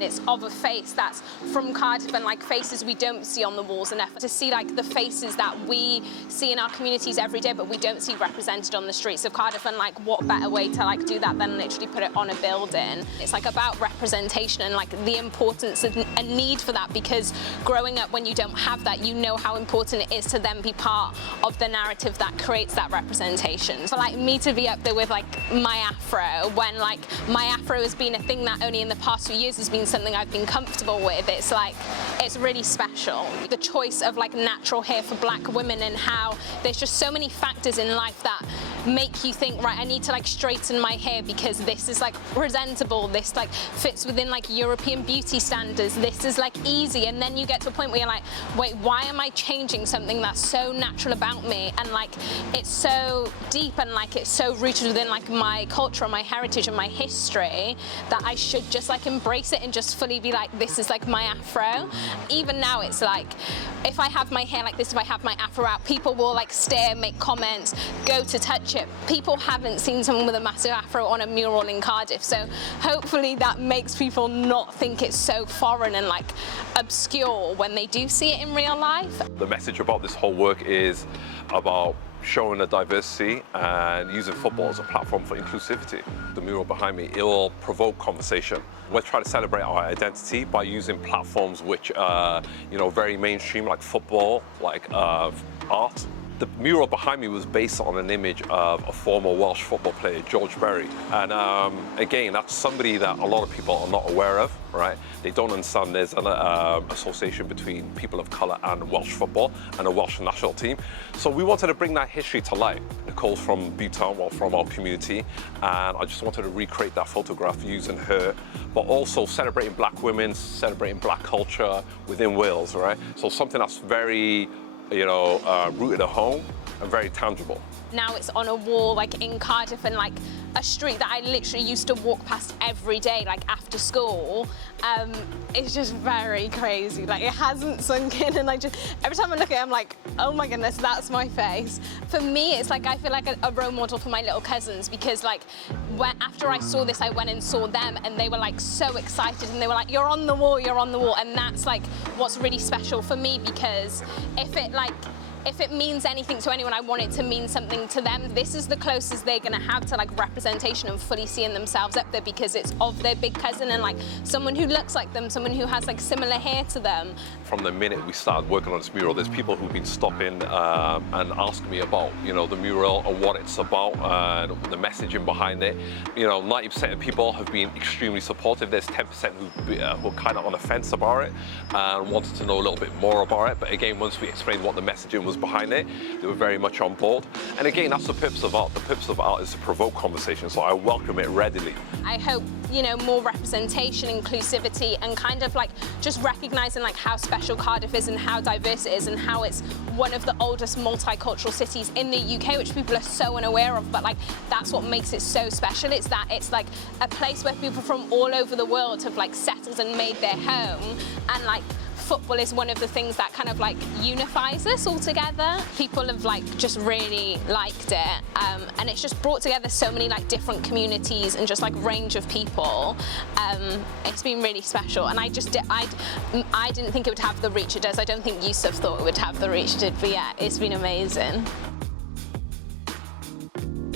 It's of a face that's from Cardiff and like faces we don't see on the walls enough. To see like the faces that we see in our communities every day but we don't see represented on the streets of Cardiff, and like what better way to like do that than literally put it on a building. It's like about representation and like the importance and a need for that, because growing up when you don't have that, you know how important it is to then be part of the narrative that creates that representation. For like me to be up there with like my afro, when like my afro has been a thing that only in the past few years has been something I've been comfortable with, it's like, it's really special. The choice of like natural hair for black women, and how there's just so many factors in life that make you think, right, I need to like straighten my hair because this is like presentable, this like fits within like European beauty standards, this is like easy, and then you get to a point where you're like, wait, why am I changing something that's so natural about me, and like it's so deep and like it's so rooted within like my culture and my heritage and my history, that I should just like embrace it and just fully be like, this is like my afro. Even now it's like, if I have my hair like this, if I have my afro out, people will like stare, make comments, go to touch it. People haven't seen someone with a massive afro on a mural in Cardiff, so hopefully that makes people not think it's so foreign and like obscure when they do see it in real life. The message about this whole work is about showing the diversity and using football as a platform for inclusivity. The mural behind me, it will provoke conversation. We're trying to celebrate our identity by using platforms which are, very mainstream, like football, like art. The mural behind me was based on an image of a former Welsh football player, George Berry. And again, that's somebody that a lot of people are not aware of, right? They don't understand there's an association between people of colour and Welsh football and a Welsh national team. So we wanted to bring that history to light. Nicole's from Bhutan, well, from our community, and I just wanted to recreate that photograph using her, but also celebrating black women, celebrating black culture within Wales, right? So something that's very rooted at home and very tangible. Now it's on a wall like in Cardiff, and like a street that I literally used to walk past every day, like after school. It's just very crazy. Like it hasn't sunk in, and every time I look at it, I'm like, oh my goodness, that's my face. For me, it's like I feel like a role model for my little cousins, because like after I saw this, I went and saw them, and they were like so excited, and they were like, you're on the wall, you're on the wall. And that's like what's really special for me, because if it means anything to anyone, I want it to mean something to them. This is the closest they're gonna have to like representation and fully seeing themselves up there, because it's of their big cousin and like someone who looks like them, someone who has like similar hair to them. From the minute we started working on this mural, there's people who've been stopping and asking me about, the mural and what it's about and the messaging behind it. 90% of people have been extremely supportive. There's 10% who were kind of on the fence about it and wanted to know a little bit more about it. But again, once we explained what the messaging was behind it, they were very much on board. And again, that's the purpose of art. The purpose of art is to provoke conversation, so I welcome it readily. I hope, more representation, inclusivity, and kind of like just recognizing like how special Cardiff is and how diverse it is, and how it's one of the oldest multicultural cities in the UK, which people are so unaware of, but like that's what makes it so special. It's that it's like a place where people from all over the world have like settled and made their home, and like football is one of the things that kind of like unifies us all together. People have like just really liked it, and it's just brought together so many like different communities and just like range of people. It's been really special, and I didn't think it would have the reach it does. I don't think Yusuf thought it would have the reach it did, but yeah, it's been amazing.